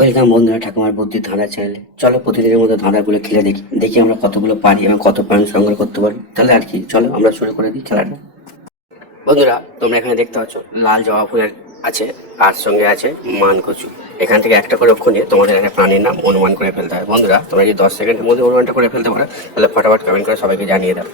Welcome বন্ধুরা ঠাকুমার বুদ্ধির ধাঁধা চ্যানেলে। চলো প্রতিদিনের মতো ধাঁধাগুলো খেলে দেখি দেখি আমরা কতগুলো পারি এবং কত পয়েন্ট সংগ্রহ করতে পারি। তাহলে আর কি, চলো আমরা শুরু করে দিই খেলাটা। বন্ধুরা তোমরা এখানে দেখতে পাচ্ছ লাল জবা ফুলের আছে, আর সঙ্গে আছে মানকচু। এখান থেকে একটা করে অক্ষর নিয়ে তোমাদের একটা প্রাণীর নাম অনুমান করে ফেলতে হয়। বন্ধুরা তোমরা যদি 10 সেকেন্ডের মধ্যে অনুমানটা করে ফেলতে পারো তাহলে ফটাফট কমেন্ট করে সবাইকে জানিয়ে দাও।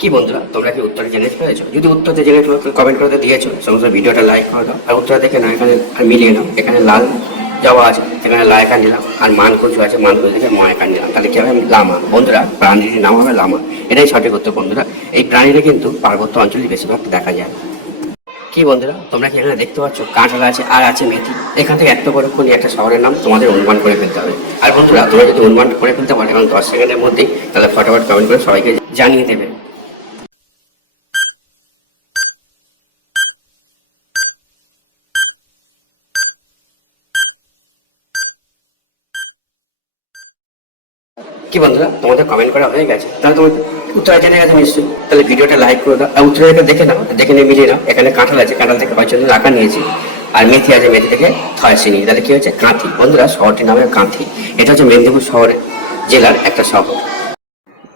কি বন্ধুরা তোমরা কি উত্তর জেনে ফেলেছো? যদি উত্তরটা জেনে ফেলো কমেন্ট করতে দিয়েছো, সমস্ত ভিডিওটা লাইক করে দাও। আর উত্তর দেখে না এখানে আর মিলিয়ে নাও। এখানে লাল জবা আছে, এখানে লায়কা নিলাম, আর মানকচু আছে, মানকচু থেকে ময়কা নিলাম। তাহলে কি হবে? লামা। বন্ধুরা প্রাণীটির নাম হবে লামা। এটাই সঠিক উত্তর বন্ধুরা। এই প্রাণীটা কিন্তু পার্বত্য অঞ্চলে বেশিরভাগ দেখা যায়। কি বন্ধুরা তোমরা কি এখানে দেখতে পাচ্ছ কাঁঠাল আছে আর আছে মেথি। এখান থেকে একটা করে খুনি একটা শহরের নাম তোমাদের অনুমান করে ফেলতে হবে। আর বন্ধুরা তোমরা যদি অনুমান করে ফেলতে পারো এখন 10 সেকেন্ডের মধ্যেই, তাহলে ফটাফট কমেন্ট করে সবাইকে জানিয়ে দেবে। কি বন্ধুরা তোমাদের কমেন্ট করা হয়ে গেছে? তাহলে তোমার উত্তর জেনে গেছে নিশ্চয়ই। তাহলে ভিডিওটা লাইক করে দাও আর উত্তরটা দেখে নাও, দেখে নিয়ে মিলিয়ে নাও। এখানে কাঁঠাল আছে, কাঁঠাল থেকে পছন্দ আঁকা নিয়েছি। আর মেথি আছে, মেথি থেকে থয়সি নিয়েছি। তাহলে কি হচ্ছে? কাঁথি। বন্ধুরা শহরটির নামে কাঁথি। এটা হচ্ছে মেদিনীপুর শহরে জেলার একটা শহর।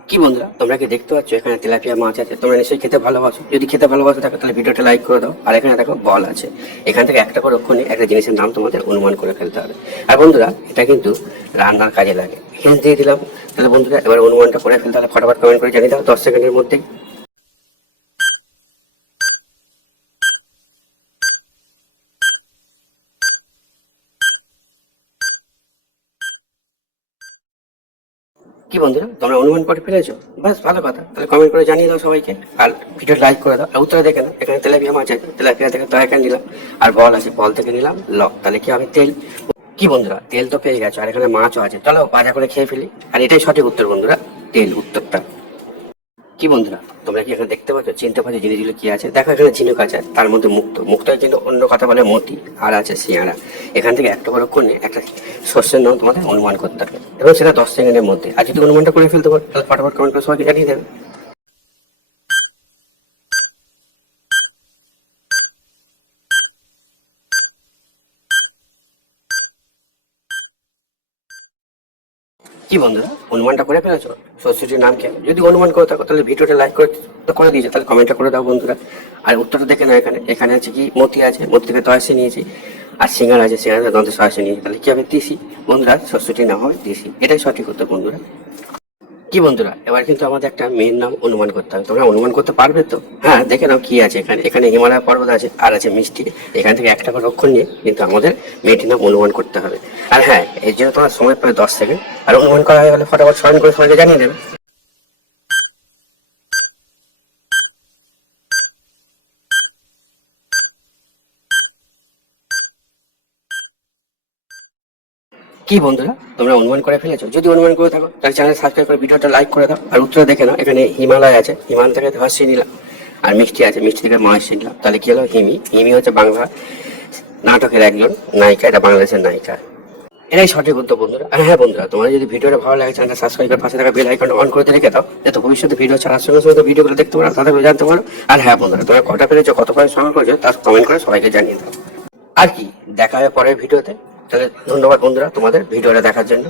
কি বন্ধুরা তোমরা কি দেখতে পাচ্ছ এখানে তেলাপিয়া মাছ আছে? তোমরা নিশ্চয়ই খেতে ভালোবাসো। যদি খেতে ভালোবাসো থাকো তাহলে ভিডিওটা লাইক করে দাও। আর এখানে দেখো বল আছে। এখান থেকে একটা করে অক্ষর নিয়ে একটা জিনিসের নাম তোমাদের অনুমান করে ফেলতে হবে। আর বন্ধুরা এটা কিন্তু রান্নার কাজে লাগে। হিন্ট দিয়ে দিলাম। তাহলে বন্ধুরা এবার অনুমানটা করে ফেলতে হলে ফটাফট কমেন্ট করে জানিয়ে দাও 10 সেকেন্ডের মধ্যেই। কি বন্ধুরা তোমরা অনুমান করে ফেলেছো? বাস ভালো কথা। তাহলে কমেন্ট করে জানিয়ে দাও সবাইকে। আর ভিডিও লাইক করে দাও। আর উত্তরে দেখে নাও এখানে তেলাপিয়া মাছ আছে, তেলাপিয়া থেকে তয়কা নিলাম। আর বল আছে, বল থেকে নিলাম লক। তাহলে কি হবে? তেল। কি বন্ধুরা তেল তো পেয়ে গেছো, আর এখানে মাছও আছে। চলো ভাজা করে খেয়ে ফেলি। আর এটাই সঠিক উত্তর বন্ধুরা, তেল উত্তরটা। কি বন্ধুরা তোমরা কি এখানে দেখতে পাচ্ছ চিনতে পারছো জিনিসগুলো কি আছে? দেখো এখানে ঝিনুক আছে, তার মধ্যে মুক্ত। মুক্ত কিন্তু অন্য কথা বলে মতি। আর আছে শিয়ারা। এখান থেকে একটা করে করে একটা শস্যের নাম তোমাদের অনুমান করতে হবে এবং সেটা 10 সেকেন্ডের মধ্যে। আর যদি অনুমানটা করে ফেলতে পারো তাহলে ফটাফট কমেন্ট করে সবাইকে জানিয়ে দেবে। কি বন্ধুরা অনুমানটা করে ফেলেছো শস্যটির নাম কি? যদি অনুমান করে থাকো তাহলে ভিডিওটা লাইক করে তো করে দিয়েছো, তাহলে কমেন্টটা করে দাও বন্ধুরা। আর উত্তরটা দেখে না এখানে এখানে আছে কি মতি আছে, মতি থেকে তয়সে নিয়েছি। আর সিঙ্গার আছে, সিঙ্গার থেকে দন্তে সয়সে নিয়েছি। তাহলে কি হবে? তিসি। বন্ধুরা শস্যটির নাম হবে তিসি। এটাই সঠিক উত্তর বন্ধুরা। কি বন্ধুরা এবার কিন্তু আমাদের একটা মেয়ের নাম অনুমান করতে হবে। তোমরা অনুমান করতে পারবে তো? হ্যাঁ দেখে নাও কি আছে এখানে। এখানে হিমালয় পর্বত আছে আর আছে মিষ্টি। এখান থেকে একটা করে অক্ষর নিয়ে কিন্তু আমাদের মেয়েটির নাম অনুমান করতে হবে। আর হ্যাঁ এর জন্য তোমার সময় পাবে 10 সেকেন্ড। আর অনুমান করা হয়ে গেলে ফটাফট স্মরণ করে সবাইকে জানিয়ে দেবে। কি বন্ধুরা তোমরা অনুমান করে ফেলেছো? যদি অনুমান করে থাকো তাহলে চ্যানেল সাবস্ক্রাইব করে ভিডিওটা লাইক করে দাও। আর উত্তরে দেখে নাও এখানে হিমালয় আছে, হিমালয় থেকে হর্ষি নিলাম। আর মিষ্টি আছে, মিষ্টি থেকে মহেশী নিলাম। তাহলে কি হলো? হিমি। হিমি হচ্ছে বাংলা নাটকের একজন নায়িকা, এটা বাংলাদেশের নায়িকা। এটাই সঠিক উত্তর বন্ধুরা। আর হ্যাঁ বন্ধুরা তোমার যদি ভিডিওটা ভালো লাগে চ্যানেলটা সাবস্ক্রাইব করে পাশে থাকা বেল আইকন অন করে রেখে দাও, যাতে ভবিষ্যতে ভিডিও ছাড়ার সঙ্গে সঙ্গে ভিডিওগুলো দেখতে পারো, তাদের জানতে পারো। আর হ্যাঁ বন্ধুরা তোমরা কটা পেরেছো, কত পয়েন্ট সংগ্রহ করেছো তার কমেন্ট করে সবাইকে জানিয়ে দাও। আর কি দেখা হবে পরের ভিডিওতে। তাহলে ধন্যবাদ বন্ধুরা তোমাদের ভিডিওটা দেখার জন্য।